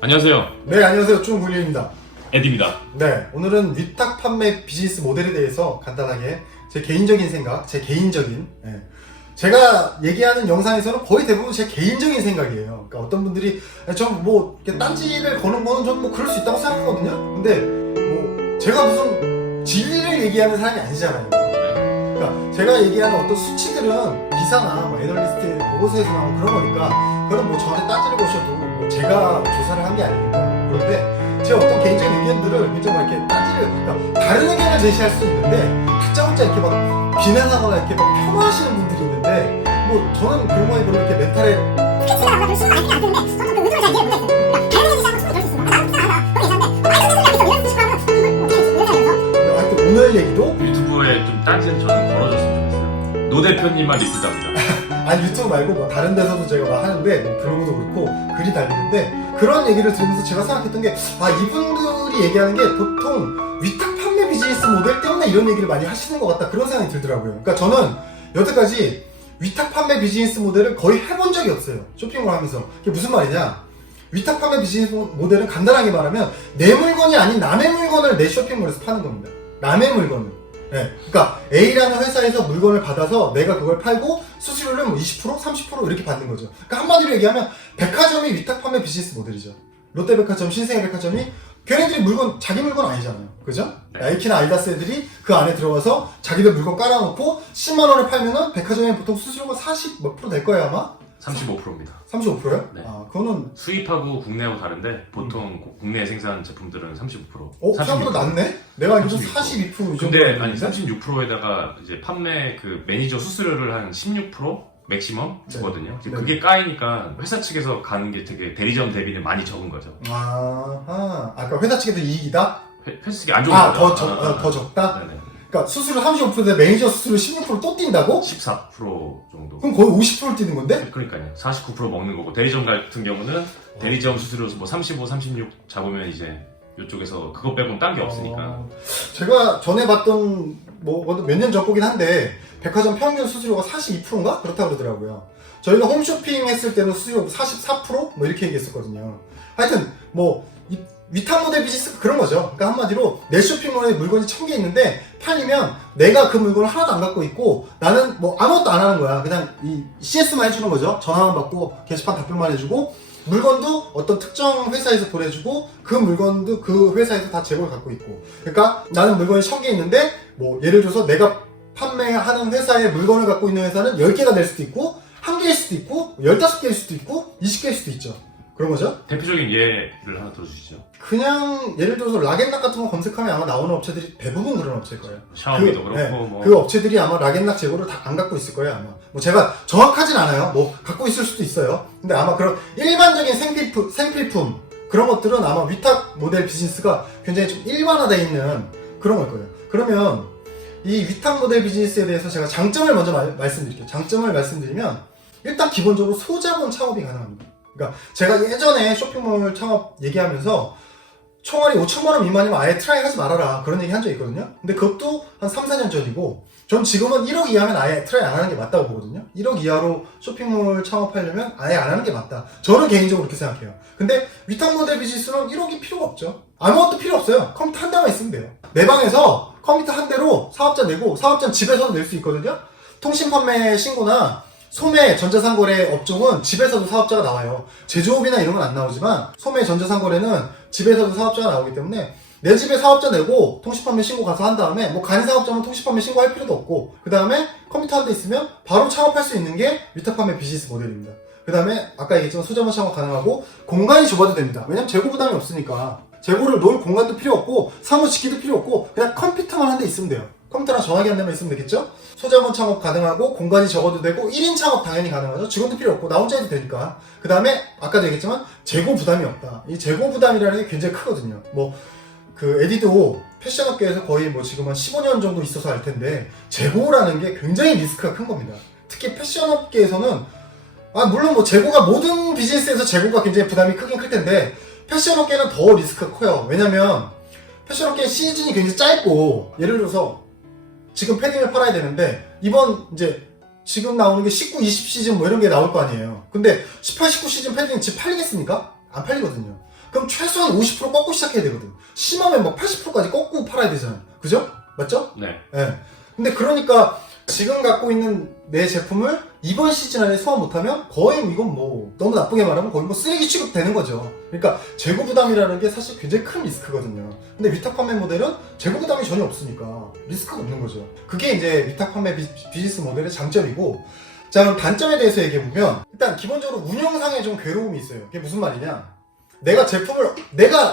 안녕하세요. 네, 안녕하세요. 쭈군일입니다. 에디입니다. 네, 오늘은 위탁 판매 비즈니스 모델에 대해서 간단하게 제 개인적인 생각, 제가 얘기하는 영상에서는 거의 대부분 제 개인적인 생각이에요. 그러니까 어떤 분들이 좀 뭐 딴지를 거는 거는 좀 뭐 그럴 수 있다고 생각하거든요. 근데 뭐 제가 무슨 진리를 얘기하는 사람이 아니잖아요. 그러니까 제가 얘기하는 어떤 수치들은 기사나 뭐 애널리스트 보고서에서 나온 그런 거니까 그건 뭐 저한테 딴지를 보셔도 뭐 제가 조사를 한 게 아니니까. 그런데 제 어떤 개인적인 의견들을 굉장히 이렇게 딴지를 그러니까 다른 의견을 제시할 수 있는데 다짜고짜 이렇게 막 비난하거나 이렇게 막 폄하하시는 분들이 있는데 뭐 저는 그런 거에 별로 이렇게 멘탈에 크지가 않아. 별 신경 안 쓰는데 저도 그 의도를 잘 이해 못했어요. 다른 얘기 시작하면 충분히 그럴 수 있어. 나는 그렇지 않아. 그건 예상돼. 마이크 내서 이런 식으로 하면 어떻게 이런 하여튼 오늘 얘기도 유튜브에 좀 딴지는 저는 걸어줬으면 좋겠어요. 노 대표님만 리필답니다. 아니 유튜브 말고 뭐 다른 데서도 제가 막 하는데 뭐 블로그도 그렇고 글이 달리는데 그런 얘기를 들으면서 제가 생각했던 게 이분들이 얘기하는 게 보통 위탁 판매 비즈니스 모델 때문에 이런 얘기를 많이 하시는 것 같다 그런 생각이 들더라고요. 그러니까 저는 여태까지 위탁 판매 비즈니스 모델을 거의 해본 적이 없어요. 쇼핑을 하면서. 그게 무슨 말이냐? 위탁 판매 비즈니스 모델은 간단하게 말하면 내 물건이 아닌 남의 물건을 내 쇼핑몰에서 파는 겁니다. 남의 물건을. 네. 그러니까 A라는 회사에서 물건을 받아서 내가 그걸 팔고 수수료를 뭐 20%, 30% 이렇게 받는 거죠. 그러니까 한마디로 얘기하면 백화점이 위탁 판매 비즈니스 모델이죠. 롯데백화점, 신세계백화점이 걔네들이 물건 자기 물건 아니잖아요. 그죠? 네. 나이키나 아디다스 애들이 그 안에 들어가서 자기들 물건 깔아놓고 10만 원에 팔면은 백화점에 보통 수수료가 40 몇 프로 될 거예요 아마? 35%입니다. 35%요? 네. 그거는 수입하고 국내하고 다른데 보통 국내에 생산한 제품들은 35%. 생각보다 낮네? 내가 알기로 36%. 42% 이 정도. 근데 아니 36%에다가 이제 판매 그 매니저 수수료를 한 16% 맥시멈 주거든요. 네. 그게 까이니까 회사 측에서 가는 게 되게 대리점 대비는 많이 적은 거죠. 아까 회사 측에도 이익이다? 회사 측이 안 좋은 거죠. 더 적다? 네네. 그러니까 수수료 35%인데 매니저 수수료 16%또 뛴다고? 14% 정도. 그럼 거의 50%를 뛰는 건데? 그러니까요. 49% 먹는 거고 대리점 같은 경우는 대리점 수수료 뭐 35, 36 잡으면 이제 이쪽에서 그거 빼고는 딴 게 없으니까. 제가 전에 봤던 몇 년 전 거긴 한데 백화점 평균 수수료가 42%인가? 그렇다고 그러더라고요. 저희가 홈쇼핑 했을 때는 수수료 44%? 뭐 이렇게 얘기했었거든요. 하여튼 이 위탁 모델 비즈니스가 그런 거죠. 그러니까 한마디로 내 쇼핑몰에 물건이 1000개 있는데 팔리면 내가 그 물건을 하나도 안 갖고 있고 나는 뭐 아무것도 안 하는 거야. 그냥 이 CS만 해주는 거죠. 전화만 받고 게시판 답변만 해주고 물건도 어떤 특정 회사에서 보내주고 그 물건도 그 회사에서 다 재고를 갖고 있고. 그러니까 나는 물건이 1000개 있는데 뭐 예를 들어서 내가 판매하는 회사의 물건을 갖고 있는 회사는 10개가 될 수도 있고 1개일 수도 있고 15개일 수도 있고 20개일 수도 있죠. 그런 거죠. 대표적인 예를 하나 들어주시죠. 그냥 예를 들어서 락앤락 같은 거 검색하면 아마 나오는 업체들이 대부분 그런 업체일 거예요. 샤오미도 그렇고 뭐. 그 업체들이 아마 락앤락 재고를 다 안 갖고 있을 거예요 아마. 뭐 제가 정확하진 않아요. 뭐 갖고 있을 수도 있어요. 근데 아마 그런 일반적인 생필품 그런 것들은 아마 위탁 모델 비즈니스가 굉장히 좀 일반화되어 있는 그런 걸 거예요. 그러면 이 위탁 모델 비즈니스에 대해서 제가 장점을 먼저 말씀드릴게요. 장점을 말씀드리면 일단 기본적으로 소자본 창업이 가능합니다. 그러니까 제가 예전에 쇼핑몰 창업 얘기하면서 총알이 5천만 원 미만이면 아예 트라이 하지 말아라 그런 얘기 한 적이 있거든요. 근데 그것도 한 3, 4년 전이고 전 지금은 1억 이하면 아예 트라이 안 하는 게 맞다고 보거든요. 1억 이하로 쇼핑몰 창업하려면 아예 안 하는 게 맞다. 저는 개인적으로 그렇게 생각해요. 근데 위탁 모델 비즈니스는 1억이 필요가 없죠. 아무것도 필요 없어요. 컴퓨터 한 대만 있으면 돼요. 내 방에서 컴퓨터 한 대로 사업자 내고 사업자는 집에서도 낼 수 있거든요. 통신 판매 신고나 소매 전자상거래 업종은 집에서도 사업자가 나와요. 제조업이나 이런 건 안 나오지만 소매 전자상거래는 집에서도 사업자가 나오기 때문에 내 집에 사업자 내고 통신판매 신고 가서 한 다음에 뭐 간이 사업자면 통신판매 신고할 필요도 없고 그 다음에 컴퓨터 한 대 있으면 바로 창업할 수 있는 게 위탁판매 비즈니스 모델입니다. 그 다음에 아까 얘기했지만 소자본 창업 가능하고 공간이 좁아도 됩니다. 왜냐면 재고 부담이 없으니까 재고를 놓을 공간도 필요 없고 사무시키도 필요 없고 그냥 컴퓨터만 한 대 있으면 돼요. 컴퓨터랑 전화기 한 대만 있으면 되겠죠? 소자본 창업 가능하고 공간이 적어도 되고 1인 창업 당연히 가능하죠. 직원도 필요 없고 나 혼자 해도 되니까. 그 다음에 아까도 얘기했지만 재고 부담이 없다. 이 재고 부담이라는 게 굉장히 크거든요. 그 에디도 패션업계에서 거의 뭐 지금 한 15년 정도 있어서 알 텐데 재고라는 게 굉장히 리스크가 큰 겁니다. 특히 패션업계에서는 물론 뭐 재고가 모든 비즈니스에서 재고가 굉장히 부담이 크긴 클 텐데 패션업계는 더 리스크가 커요. 왜냐면 패션업계 시즌이 굉장히 짧고 예를 들어서 지금 패딩을 팔아야 되는데 이번 이제 지금 나오는 게 19, 20 시즌 뭐 이런 게 나올 거 아니에요. 근데 18, 19 시즌 패딩 집 팔리겠습니까? 안 팔리거든요. 그럼 최소한 50% 꺾고 시작해야 되거든. 심하면 막 80%까지 꺾고 팔아야 되잖아요. 그죠? 맞죠? 네. 예. 근데 그러니까 지금 갖고 있는 내 제품을 이번 시즌 안에 소화 못하면 거의 이건 뭐 너무 나쁘게 말하면 거의 뭐 쓰레기 취급되는 거죠. 그러니까 재고 부담이라는 게 사실 굉장히 큰 리스크거든요. 근데 위탁 판매 모델은 재고 부담이 전혀 없으니까 리스크가 없는 거죠. 그게 이제 위탁 판매 비즈니스 모델의 장점이고, 자 그럼 단점에 대해서 얘기해보면 일단 기본적으로 운영상에 좀 괴로움이 있어요. 그게 무슨 말이냐, 내가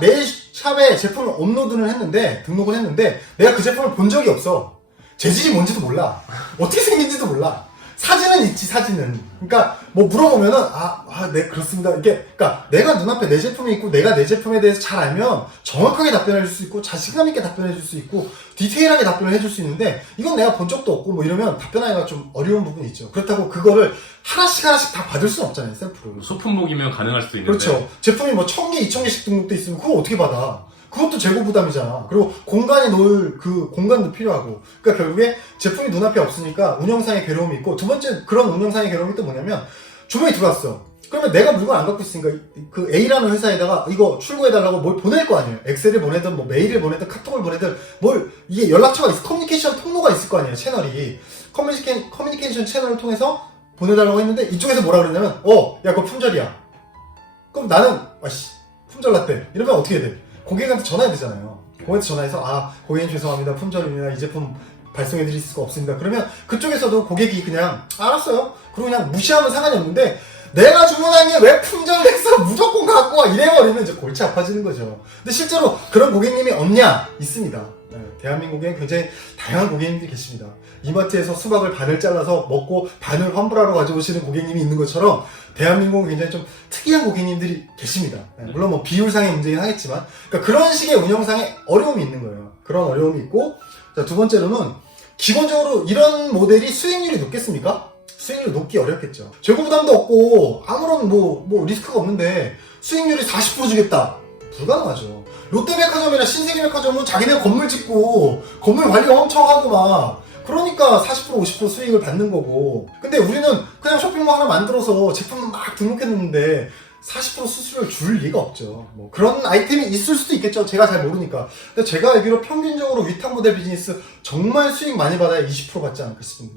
내 샵에 제품을 업로드를 했는데, 등록을 했는데 내가 그 제품을 본 적이 없어. 재질이 뭔지도 몰라. 어떻게 생긴지도 몰라. 사진은 있지, 사진은. 그러니까 뭐 물어보면은 네 그렇습니다. 그러니까 내가 눈앞에 내 제품이 있고 내가 내 제품에 대해서 잘 알면 정확하게 답변해 줄 수 있고 자신감 있게 답변해 줄 수 있고 디테일하게 답변을 해줄 수 있는데, 이건 내가 본 적도 없고 뭐 이러면 답변하기가 좀 어려운 부분이 있죠. 그렇다고 그거를 하나씩 다 받을 수는 없잖아요, 샘플을. 소품목이면 가능할 수도 있는데. 그렇죠. 제품이 뭐 1000개, 2000개씩 등록돼 있으면 그걸 어떻게 받아? 그것도 재고 부담이잖아. 그리고 공간에 놓을 그 공간도 필요하고. 그러니까 결국에 제품이 눈앞에 없으니까 운영상의 괴로움이 있고, 두 번째 그런 운영상의 괴로움이 또 뭐냐면, 주문이 들어왔어. 그러면 내가 물건 안 갖고 있으니까 그 A라는 회사에다가 이거 출고해달라고 뭘 보낼 거 아니에요. 엑셀을 보내든 뭐 메일을 보내든 카톡을 보내든 이게 연락처가 있어. 커뮤니케이션 통로가 있을 거 아니에요. 채널이. 커뮤니케이션 채널을 통해서 보내달라고 했는데 이쪽에서 뭐라 그러냐면 야 그거 품절이야. 그럼 나는 품절 났대. 이러면 어떻게 해야 돼? 고객한테 전화해야 되잖아요. 고객한테 전화해서 고객님 죄송합니다. 품절입니다. 이 제품 발송해드릴 수가 없습니다. 그러면 그쪽에서도 고객이 그냥 알았어요. 그리고 그냥 무시하면 상관이 없는데, 내가 주문한 게 왜 품절됐어? 무조건 갖고 와! 이래버리면 이제 골치 아파지는 거죠. 근데 실제로 그런 고객님이 없냐? 있습니다. 네, 대한민국엔 굉장히 다양한 고객님들이 계십니다. 이마트에서 수박을 반을 잘라서 먹고 반을 환불하러 가져오시는 고객님이 있는 것처럼 대한민국은 굉장히 좀 특이한 고객님들이 계십니다. 네, 물론 뭐 비율상의 문제긴 하겠지만, 그러니까 그런 식의 운영상에 어려움이 있는 거예요. 그런 어려움이 있고, 자, 두 번째로는 기본적으로 이런 모델이 수익률이 높겠습니까? 수익률이 높기 어렵겠죠. 재고 부담도 없고 아무런 뭐 리스크가 없는데 수익률이 40% 주겠다? 불가능하죠. 롯데백화점이나 신세계백화점은 자기네 건물 짓고 건물 관리가 엄청 하고 막 그러니까 40% 50% 수익을 받는 거고, 근데 우리는 그냥 쇼핑몰 하나 만들어서 제품을 막 등록했는데 40% 수수료를 줄 리가 없죠. 뭐 그런 아이템이 있을 수도 있겠죠. 제가 잘 모르니까. 근데 제가 알기로 평균적으로 위탁 모델 비즈니스 정말 수익 많이 받아야 20% 받지 않을까 싶습니다.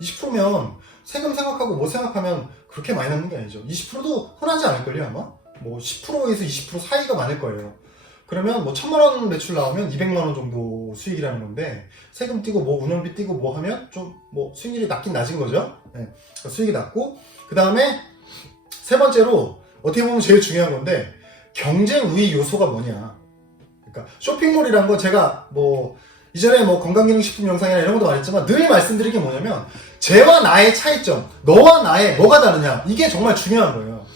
20%면 세금 생각하고 뭐 생각하면 그렇게 많이 남는 게 아니죠. 20%도 흔하지 않을걸요, 아마? 뭐 10%에서 20% 사이가 많을 거예요. 그러면 뭐 1000만 원 매출 나오면 200만 원 정도 수익이라는 건데, 세금 떼고 뭐 운영비 떼고 뭐 하면 좀 뭐 수익률이 낮긴 낮은 거죠. 네. 수익이 낮고, 그 다음에 세 번째로 어떻게 보면 제일 중요한 건데, 경쟁 우위 요소가 뭐냐. 그러니까 쇼핑몰이란 건 제가 뭐 이전에 뭐 건강기능식품 영상이나 이런 것도 말했지만 늘 말씀드린 게 뭐냐면, 쟤와 나의 차이점, 너와 나의 뭐가 다르냐, 이게 정말 중요한 거예요.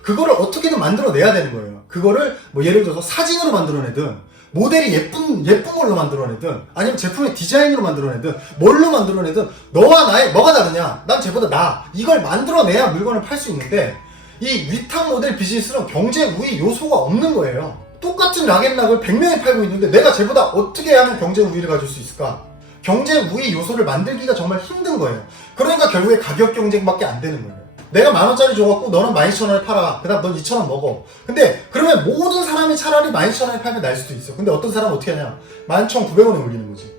그거를 어떻게든 만들어내야 되는 거예요. 그거를 뭐 예를 들어서 사진으로 만들어내든, 모델이 예쁜 걸로 만들어내든, 아니면 제품의 디자인으로 만들어내든, 뭘로 만들어내든 너와 나의 뭐가 다르냐, 난 쟤보다 나, 이걸 만들어내야 물건을 팔 수 있는데, 이 위탁 모델 비즈니스는 경쟁 우위 요소가 없는 거예요. 똑같은 락앤락을 100명이 팔고 있는데 내가 쟤보다 어떻게 하면 경쟁 우위를 가질 수 있을까? 경쟁 우위 요소를 만들기가 정말 힘든 거예요. 그러니까 결국에 가격 경쟁밖에 안 되는 거예요. 내가 10,000원짜리 줘갖고 너는 12,000원에 팔아. 그 다음 넌 2,000원 먹어. 근데 그러면 모든 사람이 차라리 12,000원에 팔면 날 수도 있어. 근데 어떤 사람은 어떻게 하냐? 11,900원에 올리는 거지.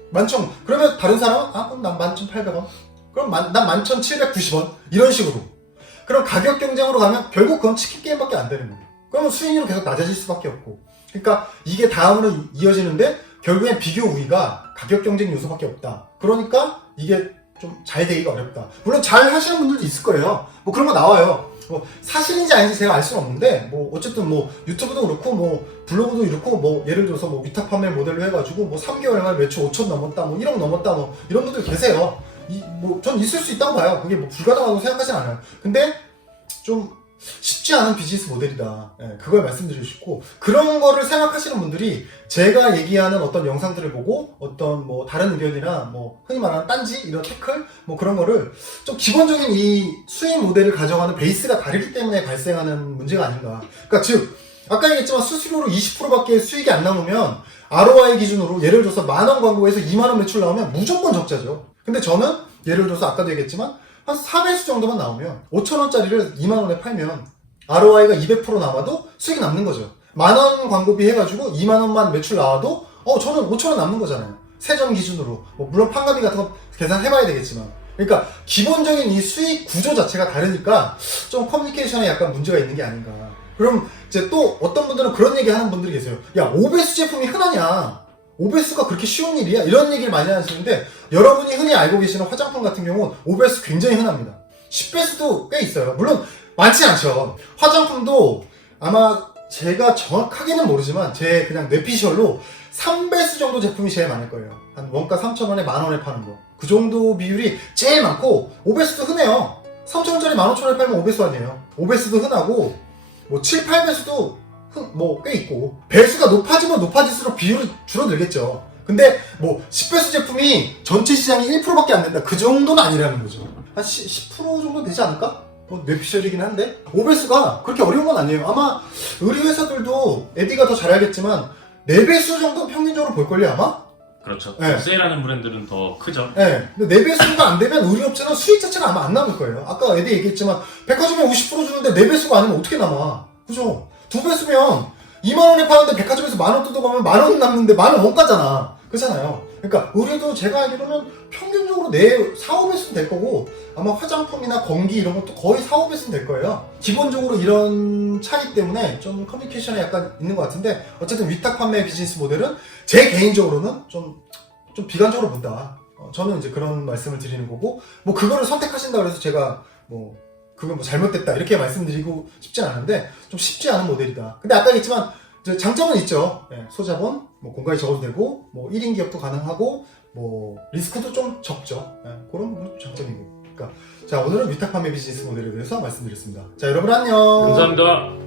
그러면 다른 사람은 그럼 난 11,800원. 그럼 난 11,790원. 이런 식으로. 그럼 가격 경쟁으로 가면 결국 그건 치킨 게임밖에 안 되는 거예요. 그러면 수익률은 계속 낮아질 수밖에 없고. 그러니까 이게 다음으로 이어지는데 결국엔 비교 우위가 가격 경쟁 요소밖에 없다. 그러니까 이게 좀 잘 되기가 어렵다. 물론 잘 하시는 분들도 있을 거예요. 뭐 그런 거 나와요. 뭐 사실인지 아닌지 제가 알 수는 없는데, 뭐 어쨌든 뭐 유튜브도 그렇고 뭐 블로그도 이렇고, 뭐 예를 들어서 뭐 위탁 판매 모델로 해가지고 뭐 3개월 만에 매출 5천 넘었다, 뭐 1억 넘었다, 뭐 이런 분들 계세요. 전 있을 수 있다고 봐요. 그게 뭐 불가능하다고 생각하진 않아요. 근데 좀 쉽지 않은 비즈니스 모델이다. 그걸 말씀드리고 싶고, 그런 거를 생각하시는 분들이 제가 얘기하는 어떤 영상들을 보고 어떤 뭐 다른 의견이나 뭐 흔히 말하는 딴지, 이런 태클, 뭐 그런 거를 좀 기본적인 이 수익 모델을 가져가는 베이스가 다르기 때문에 발생하는 문제가 아닌가. 그러니까 즉, 아까 얘기했지만 수수료로 20%밖에 수익이 안 남으면 ROI 기준으로 예를 들어서 10,000원 광고에서 20,000원 매출 나오면 무조건 적자죠. 근데 저는 예를 들어서 아까도 얘기했지만 한 4배수 정도만 나오면 5,000원짜리를 20,000원에 팔면 ROI가 200% 남아도 수익이 남는 거죠. 10,000원 광고비 해가지고 20,000원만 매출 나와도 저는 5,000원 남는 거잖아요. 세전 기준으로. 물론 판관비 같은 거 계산해봐야 되겠지만. 그러니까 기본적인 이 수익 구조 자체가 다르니까 좀 커뮤니케이션에 약간 문제가 있는 게 아닌가. 그럼 이제 또 어떤 분들은 그런 얘기 하는 분들이 계세요. 야, 오베스 제품이 흔하냐? 오베스가 그렇게 쉬운 일이야? 이런 얘기를 많이 하시는데, 여러분이 흔히 알고 계시는 화장품 같은 경우는 오베스 굉장히 흔합니다. 10배수도 꽤 있어요. 물론 많지 않죠. 화장품도 아마 제가 정확하게는 모르지만 제 그냥 뇌피셜로 3배수 정도 제품이 제일 많을 거예요. 한 원가 3,000원에 10,000원에 파는 거. 그 정도 비율이 제일 많고, 오베스도 흔해요. 3,000원짜리 15,000원에 팔면 오베스 아니에요. 오베스도 흔하고, 뭐 7, 8배수도 꽤 있고, 배수가 높아지면 높아질수록 비율이 줄어들겠죠. 근데 뭐 10배수 제품이 전체 시장이 1%밖에 안 된다, 그 정도는 아니라는 거죠. 한 10% 정도 되지 않을까? 뭐 뇌피셜이긴 한데, 오배수가 그렇게 어려운 건 아니에요. 아마 의류회사들도 에디가 더 잘 알겠지만 4배수 정도 평균적으로 볼걸요, 아마? 그렇죠. 네. 세일하는 브랜드는 더 크죠. 네. 근데 4배수가 안 되면 의류업체는 수익 자체가 아마 안 남을 거예요. 아까 에디 얘기했지만 백화점에 50% 주는데 4배수가 아니면 어떻게 남아? 그죠? 2배수면 20,000원에 파는데 백화점에서 10,000원 뜯어가면 10,000원 남는데 10,000원 원가잖아. 그렇잖아요. 그러니까 의류도 제가 알기로는 평균적으로 4, 5배수는 될 거고, 아마 화장품이나 건기 이런 것도 거의 4, 5배수는 될 거예요. 기본적으로 이런 차이 때문에 좀 커뮤니케이션에 약간 있는 것 같은데, 어쨌든 위탁 판매 비즈니스 모델은 제 개인적으로는 좀 비관적으로 본다. 저는 이제 그런 말씀을 드리는 거고, 뭐 그거를 선택하신다 그래서 제가 그건 뭐 잘못됐다 이렇게 말씀드리고 싶진 않은데, 좀 쉽지 않은 모델이다. 근데 아까 얘기했지만 이제 장점은 있죠. 소자본, 공간이 적어도 되고, 1인 기업도 가능하고, 리스크도 좀 적죠. 그런 부분이 장점이고. 그러니까 자, 오늘은 위탁 판매 비즈니스 모델에 대해서 말씀드렸습니다. 자, 여러분 안녕. 감사합니다.